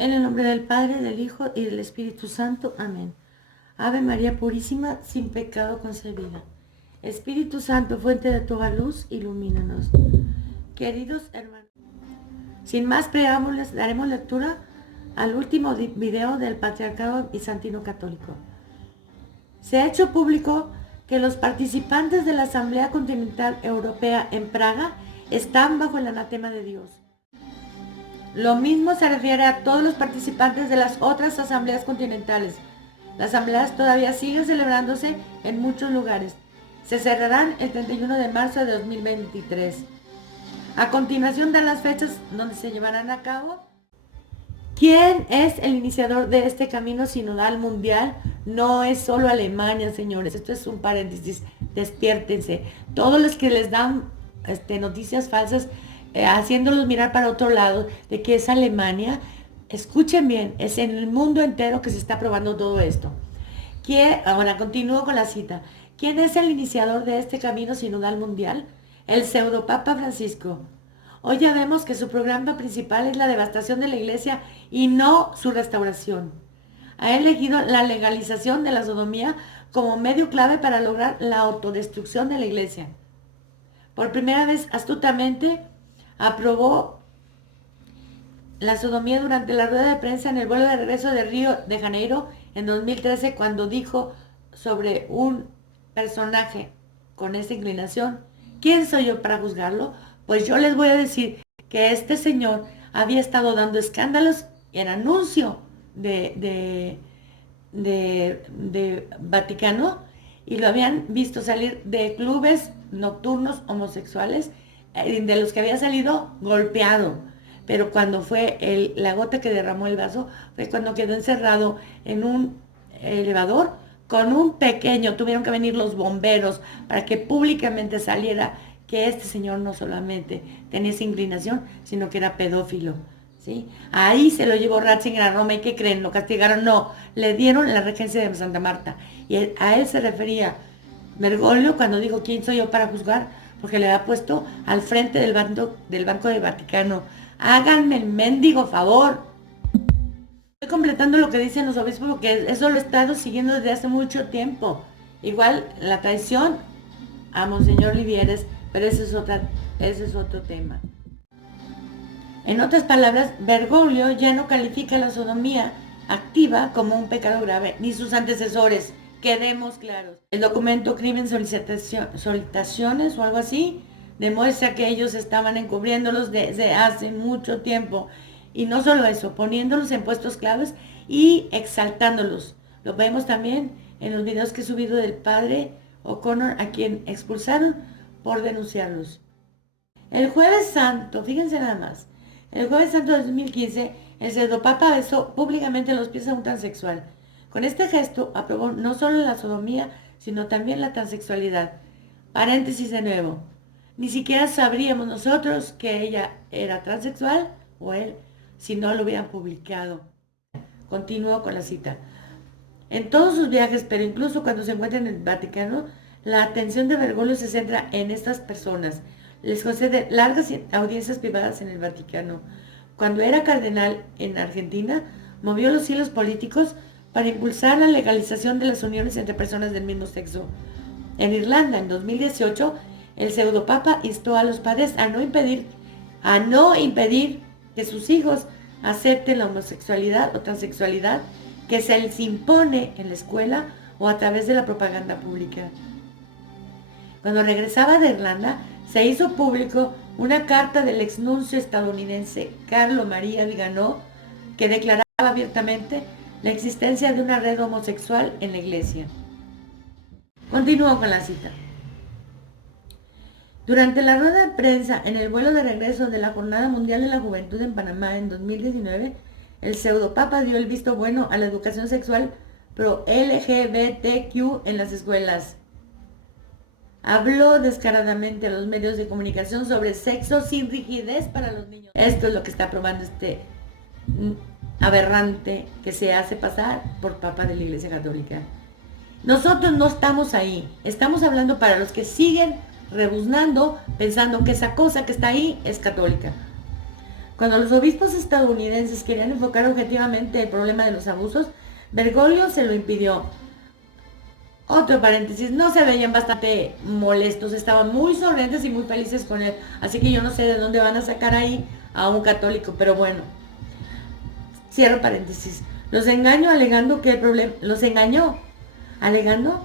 En el nombre del Padre, del Hijo y del Espíritu Santo. Amén. Ave María Purísima, sin pecado concebida. Espíritu Santo, fuente de toda luz, ilumínanos. Queridos hermanos, sin más preámbulos, daremos lectura al último video del Patriarcado Bizantino Católico. Se ha hecho público que los participantes de la Asamblea Continental Europea en Praga están bajo el anatema de Dios. Lo mismo se refiere a todos los participantes de las otras asambleas continentales. Las asambleas todavía siguen celebrándose en muchos lugares. Se cerrarán el 31 de marzo de 2023. A continuación dan las fechas donde se llevarán a cabo. ¿Quién es el iniciador de este camino sinodal mundial? No es solo Alemania, señores. Esto es un paréntesis. Despiértense. Todos los que les dan noticias falsas, haciéndolos mirar para otro lado, de que es Alemania, escuchen bien, es en el mundo entero que se está probando todo esto. Ahora continúo con la cita. ¿Quién es el iniciador de este camino sinodal mundial? El pseudopapa Francisco. Hoy ya vemos que su programa principal es la devastación de la iglesia y no su restauración. Ha elegido la legalización de la sodomía como medio clave para lograr la autodestrucción de la iglesia. Por primera vez, astutamente, aprobó la sodomía durante la rueda de prensa en el vuelo de regreso de Río de Janeiro en 2013, cuando dijo sobre un personaje con esa inclinación: ¿quién soy yo para juzgarlo? Pues yo les voy a decir que este señor había estado dando escándalos en anuncio de Vaticano, y lo habían visto salir de clubes nocturnos homosexuales, de los que había salido golpeado. Pero cuando fue la gota que derramó el vaso, fue cuando quedó encerrado en un elevador con un pequeño. Tuvieron que venir los bomberos para que públicamente saliera que este señor no solamente tenía esa inclinación, sino que era pedófilo, ¿sí? Ahí se lo llevó Ratzinger a Roma, ¿y qué creen? ¿Lo castigaron? No, le dieron la regencia de Santa Marta. Y a él se refería Bergoglio cuando dijo: ¿quién soy yo para juzgar? Porque le había puesto al frente del Banco del Vaticano. Háganme el mendigo favor. Estoy completando lo que dicen los obispos, porque eso lo he estado siguiendo desde hace mucho tiempo. Igual la traición a Monseñor Livieres, pero ese es otro tema. En otras palabras, Bergoglio ya no califica la sodomía activa como un pecado grave, ni sus antecesores. Quedemos claros. El documento Crimen Solicitaciones o algo así demuestra que ellos estaban encubriéndolos desde hace mucho tiempo. Y no solo eso, poniéndolos en puestos claves y exaltándolos. Lo vemos también en los videos que he subido del padre O'Connor, a quien expulsaron por denunciarlos. El Jueves Santo, fíjense nada más, el Jueves Santo de 2015, el pseudopapa besó públicamente los pies a un transexual. Con este gesto aprobó no solo la sodomía, sino también la transexualidad. Paréntesis de nuevo. Ni siquiera sabríamos nosotros que ella era transexual o él si no lo hubieran publicado. Continúo con la cita. En todos sus viajes, pero incluso cuando se encuentra en el Vaticano, la atención de Bergoglio se centra en estas personas. Les concede largas audiencias privadas en el Vaticano. Cuando era cardenal en Argentina, movió los hilos políticos para impulsar la legalización de las uniones entre personas del mismo sexo. En Irlanda, en 2018, el pseudopapa instó a los padres a no impedir que sus hijos acepten la homosexualidad o transexualidad que se les impone en la escuela o a través de la propaganda pública. Cuando regresaba de Irlanda, se hizo público una carta del exnuncio estadounidense Carlo María Viganò, que declaraba abiertamente la existencia de una red homosexual en la iglesia. Continúo con la cita. Durante la rueda de prensa en el vuelo de regreso de la Jornada Mundial de la Juventud en Panamá en 2019, el pseudopapa dio el visto bueno a la educación sexual pro LGBTQ en las escuelas. Habló descaradamente a los medios de comunicación sobre sexo sin rigidez para los niños. Esto es lo que está aprobando este aberrante que se hace pasar por papa de la Iglesia Católica. Nosotros no estamos ahí. Estamos hablando para los que siguen rebuznando, pensando que esa cosa que está ahí es católica. Cuando los obispos estadounidenses querían enfocar objetivamente el problema de los abusos, Bergoglio se lo impidió. Otro paréntesis, no se veían bastante molestos, estaban muy sonrientes y muy felices con él. Así que yo no sé de dónde van a sacar ahí a un católico, pero bueno. Cierro paréntesis. Los engañó alegando que el problema... Los engañó alegando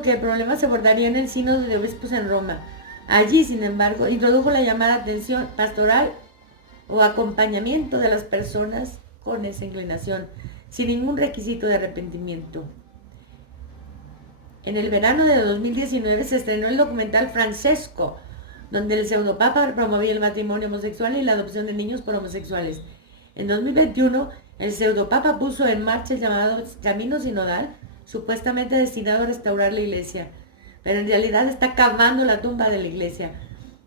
que el problema se abordaría en el sínodo de obispos en Roma. Allí, sin embargo, introdujo la llamada atención pastoral o acompañamiento de las personas con esa inclinación, sin ningún requisito de arrepentimiento. En el verano de 2019 se estrenó el documental Francesco, donde el pseudopapa promovía el matrimonio homosexual y la adopción de niños por homosexuales. En 2021, el pseudopapa puso en marcha el llamado Camino Sinodal, supuestamente destinado a restaurar la iglesia, pero en realidad está cavando la tumba de la iglesia.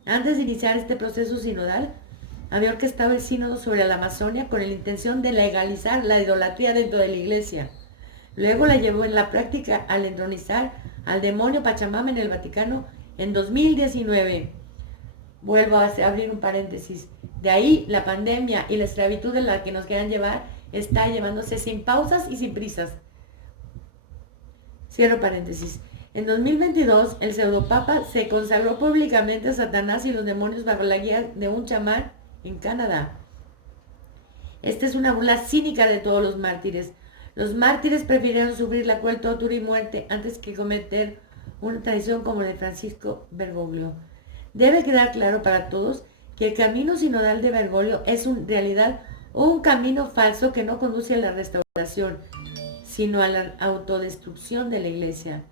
Antes de iniciar este proceso sinodal, había orquestado el sínodo sobre la Amazonia con la intención de legalizar la idolatría dentro de la iglesia. Luego la llevó en la práctica al entronizar al demonio Pachamama en el Vaticano en 2019. Vuelvo a abrir un paréntesis. De ahí la pandemia y la esclavitud en la que nos quieran llevar está llevándose sin pausas y sin prisas. Cierro paréntesis. En 2022, el pseudopapa se consagró públicamente a Satanás y los demonios bajo la guía de un chamán en Canadá. Esta es una burla cínica de todos los mártires. Los mártires prefirieron sufrir la cruel tortura y muerte antes que cometer una traición como la de Francisco Bergoglio. Debe quedar claro para todos que el camino sinodal de Bergoglio es en realidad un camino falso que no conduce a la restauración, sino a la autodestrucción de la iglesia.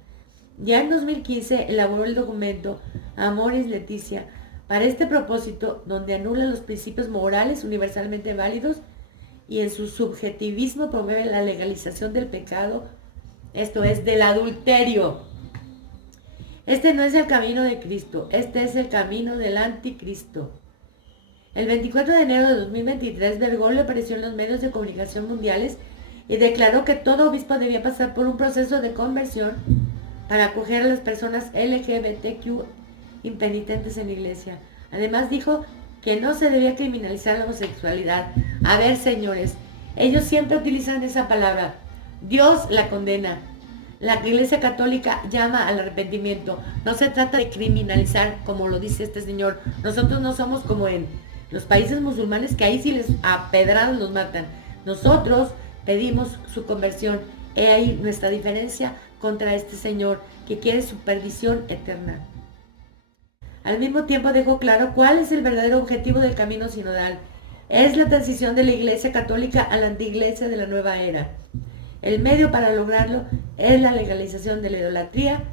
Ya en 2015 elaboró el documento Amoris Laetitia para este propósito, donde anula los principios morales universalmente válidos y en su subjetivismo promueve la legalización del pecado, esto es, del adulterio. Este no es el camino de Cristo, este es el camino del anticristo. El 24 de enero de 2023, Bergoglio apareció en los medios de comunicación mundiales y declaró que todo obispo debía pasar por un proceso de conversión para acoger a las personas LGBTQ impenitentes en la iglesia. Además dijo que no se debía criminalizar la homosexualidad. A ver, señores, ellos siempre utilizan esa palabra. Dios la condena. La Iglesia Católica llama al arrepentimiento. No se trata de criminalizar, como lo dice este señor. Nosotros no somos como en los países musulmanes, que ahí sí les a pedradas los matan. Nosotros pedimos su conversión. He ahí nuestra diferencia contra este señor que quiere su perdición eterna. Al mismo tiempo dejó claro cuál es el verdadero objetivo del camino sinodal. Es la transición de la Iglesia Católica a la antiiglesia de la nueva era. El medio para lograrlo es la legalización de la idolatría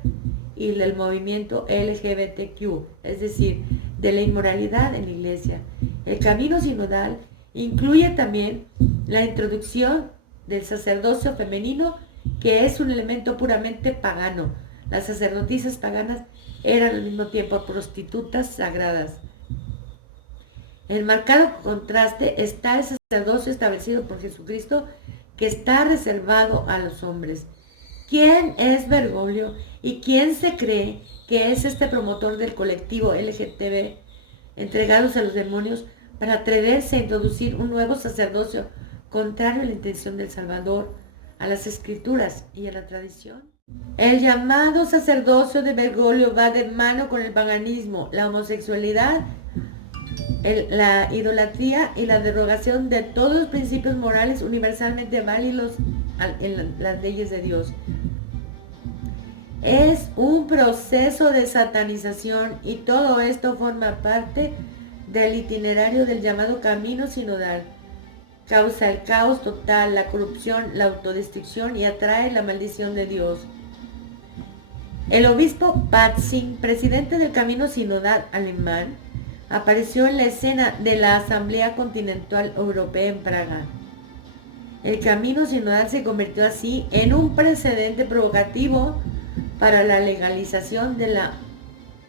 y del movimiento LGBTQ, es decir, de la inmoralidad en la iglesia. El camino sinodal incluye también la introducción del sacerdocio femenino, que es un elemento puramente pagano. Las sacerdotisas paganas eran al mismo tiempo prostitutas sagradas. En marcado contraste está el sacerdocio establecido por Jesucristo, que está reservado a los hombres. ¿Quién es Bergoglio y quién se cree que es este promotor del colectivo LGTB entregados a los demonios para atreverse a introducir un nuevo sacerdocio contrario a la intención del Salvador, a las escrituras y a la tradición? El llamado sacerdocio de Bergoglio va de mano con el paganismo, la homosexualidad, la idolatría y la derogación de todos los principios morales universalmente válidos en las leyes de Dios. Es un proceso de satanización y todo esto forma parte del itinerario del llamado camino sinodal. Causa el caos total, la corrupción, la autodestrucción y atrae la maldición de Dios. El obispo Batzing, presidente del camino sinodal alemán, apareció en la escena de la Asamblea Continental Europea en Praga. El camino sinodal se convirtió así en un precedente provocativo para la legalización de la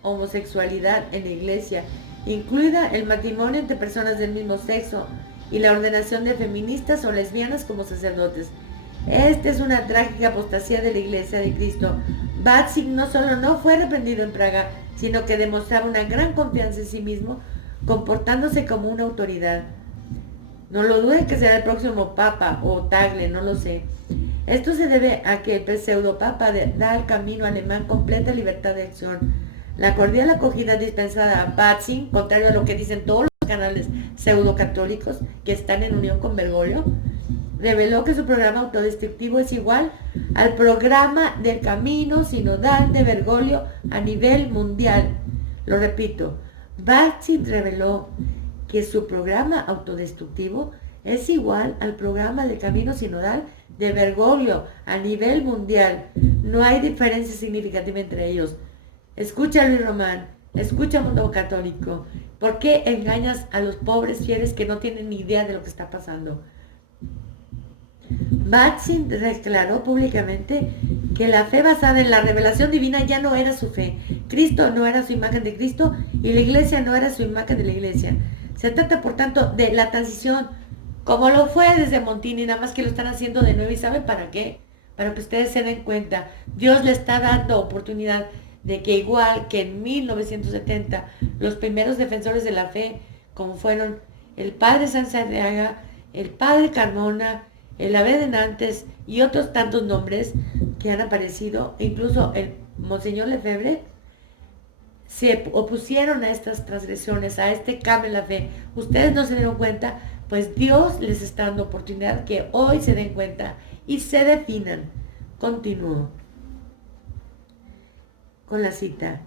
homosexualidad en la iglesia, incluida el matrimonio entre personas del mismo sexo y la ordenación de feministas o lesbianas como sacerdotes. Esta es una trágica apostasía de la iglesia de Cristo. Batzing no solo no fue reprendido en Praga, sino que demostraba una gran confianza en sí mismo, comportándose como una autoridad. No lo dude que será el próximo papa o Tagle, no lo sé. Esto se debe a que el pseudo-papa da al camino alemán completa libertad de acción. La cordial acogida dispensada a Batzing, contrario a lo que dicen todos los canales pseudo-católicos que están en unión con Bergoglio, reveló que su programa autodestructivo es igual al programa del camino sinodal de Bergoglio a nivel mundial. Lo repito, Batzing reveló que su programa autodestructivo es igual al programa del camino sinodal de Bergoglio a nivel mundial. No hay diferencia significativa entre ellos. Escucha, Luis Román, escucha, mundo católico. ¿Por qué engañas a los pobres fieles que no tienen ni idea de lo que está pasando? Batzing declaró públicamente que la fe basada en la revelación divina ya no era su fe. Cristo no era su imagen de Cristo y la iglesia no era su imagen de la iglesia. Se trata, por tanto, de la transición, como lo fue desde Montini, nada más que lo están haciendo de nuevo. ¿Y saben para qué? Para que ustedes se den cuenta. Dios le está dando oportunidad de que, igual que en 1970, los primeros defensores de la fe, como fueron el padre Sanzarriaga, el padre Carmona, el Abbé de Nantes y otros tantos nombres que han aparecido, incluso el Monseñor Lefebvre, se opusieron a estas transgresiones, a este cambio en la fe. Ustedes no se dieron cuenta, pues Dios les está dando oportunidad que hoy se den cuenta y se definan. Continúo con la cita.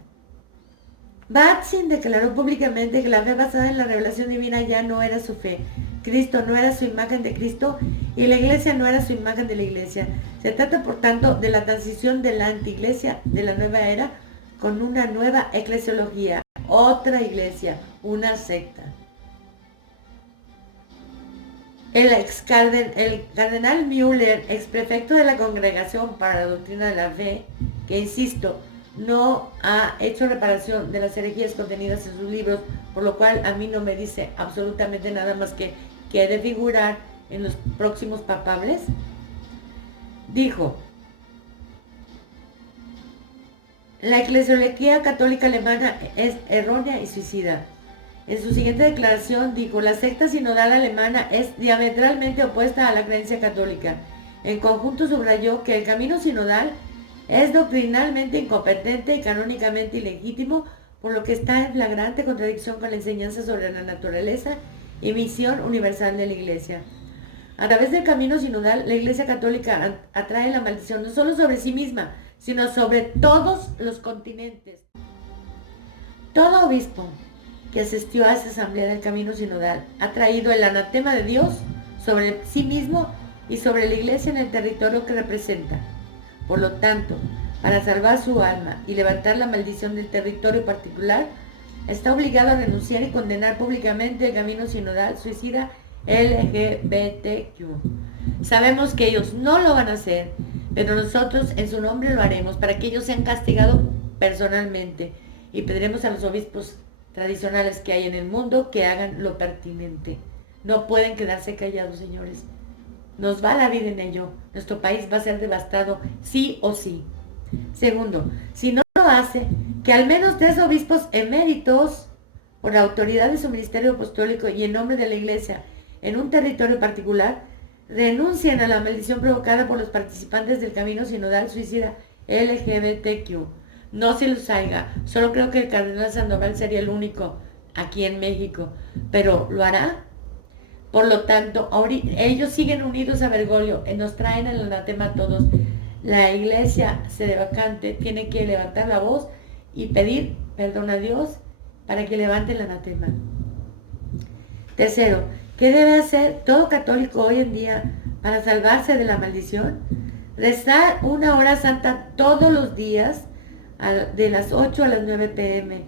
Batzing declaró públicamente que la fe basada en la revelación divina ya no era su fe. Cristo no era su imagen de Cristo y la iglesia no era su imagen de la iglesia. Se trata, por tanto, de la transición de la antiiglesia de la nueva era con una nueva eclesiología, otra iglesia, una secta. El cardenal Müller, exprefecto de la Congregación para la Doctrina de la Fe, que insisto, no ha hecho reparación de las herejías contenidas en sus libros, por lo cual a mí no me dice absolutamente nada más que he de figurar en los próximos papables, dijo: la eclesiología católica alemana es errónea y suicida. En su siguiente declaración dijo: la secta sinodal alemana es diametralmente opuesta a la creencia católica. En conjunto subrayó que el camino sinodal es doctrinalmente incompetente y canónicamente ilegítimo, por lo que está en flagrante contradicción con la enseñanza sobre la naturaleza y misión universal de la Iglesia. A través del camino sinodal, la Iglesia Católica atrae la maldición no solo sobre sí misma, sino sobre todos los continentes. Todo obispo que asistió a esa asamblea del camino sinodal ha traído el anatema de Dios sobre sí mismo y sobre la Iglesia en el territorio que representa. Por lo tanto, para salvar su alma y levantar la maldición del territorio particular, está obligado a renunciar y condenar públicamente el camino sinodal suicida LGBTQ. Sabemos que ellos no lo van a hacer, pero nosotros en su nombre lo haremos para que ellos sean castigados personalmente, y pediremos a los obispos tradicionales que hay en el mundo que hagan lo pertinente. No pueden quedarse callados, señores. Nos va la vida en ello. Nuestro país va a ser devastado sí o sí. Segundo, si no lo hace, que al menos 3 obispos eméritos, por la autoridad de su ministerio apostólico y en nombre de la Iglesia en un territorio particular, renuncien a la maldición provocada por los participantes del camino sinodal suicida LGBTQ. No se los haya. Solo creo que el cardenal Sandoval sería el único aquí en México, pero ¿lo hará? Por lo tanto, ellos siguen unidos a Bergoglio, nos traen el anatema a todos. La iglesia sedevacante tiene que levantar la voz y pedir perdón a Dios para que levante el anatema. Tercero, ¿qué debe hacer todo católico hoy en día para salvarse de la maldición? Rezar una hora santa todos los días, de las 8 a las 9 p.m.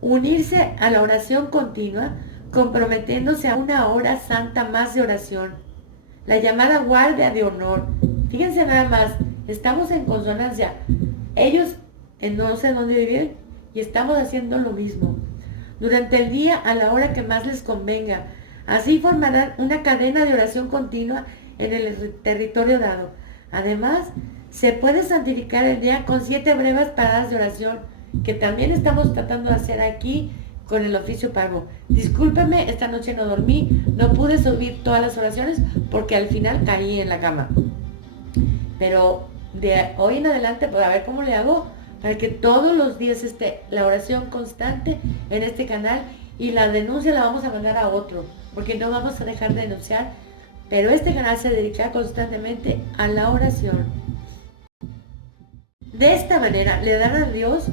Unirse a la oración continua, comprometiéndose a una hora santa más de oración. La llamada guardia de honor. Fíjense nada más, estamos en consonancia. Ellos no sé dónde viven y estamos haciendo lo mismo. Durante el día, a la hora que más les convenga. Así formarán una cadena de oración continua en el territorio dado. Además, se puede santificar el día con 7 breves paradas de oración que también estamos tratando de hacer aquí con el oficio pago. Discúlpeme, esta noche no dormí, no pude subir todas las oraciones porque al final caí en la cama. Pero de hoy en adelante, pues a ver cómo le hago para que todos los días esté la oración constante en este canal, y la denuncia la vamos a mandar a otro, porque no vamos a dejar de denunciar, pero este canal se dedica constantemente a la oración. De esta manera le dan a Dios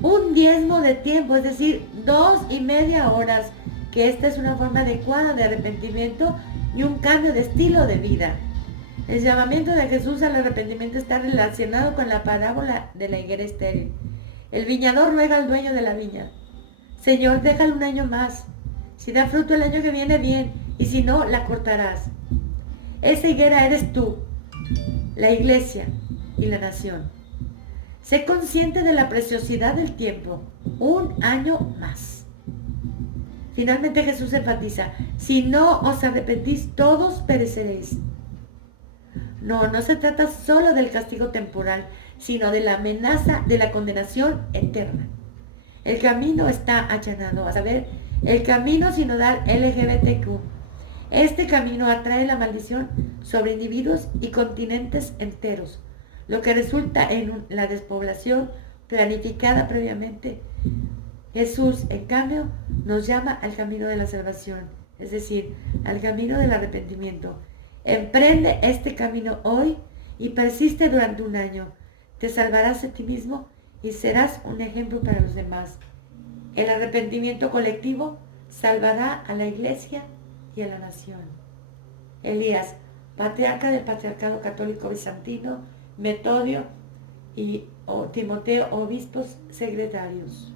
un diezmo de tiempo, es decir, 2,5 horas, que esta es una forma adecuada de arrepentimiento y un cambio de estilo de vida. El llamamiento de Jesús al arrepentimiento está relacionado con la parábola de la higuera estéril. El viñador ruega al dueño de la viña: Señor, déjale un año más. Si da fruto el año que viene, bien, y si no, la cortarás. Esa higuera eres tú, la iglesia y la nación. Sé consciente de la preciosidad del tiempo. Un año más. Finalmente Jesús enfatiza: si no os arrepentís, todos pereceréis. No se trata solo del castigo temporal, sino de la amenaza de la condenación eterna. El camino está allanado, a saber, el camino sinodal LGBTQ. Este camino atrae la maldición sobre individuos y continentes enteros, lo que resulta en la despoblación planificada previamente. Jesús, en cambio, nos llama al camino de la salvación, es decir, al camino del arrepentimiento. Emprende este camino hoy y persiste durante un año. Te salvarás a ti mismo y serás un ejemplo para los demás. El arrepentimiento colectivo salvará a la iglesia y a la nación. Elías, patriarca del Patriarcado Católico Bizantino, Metodio y Timoteo, obispos secretarios.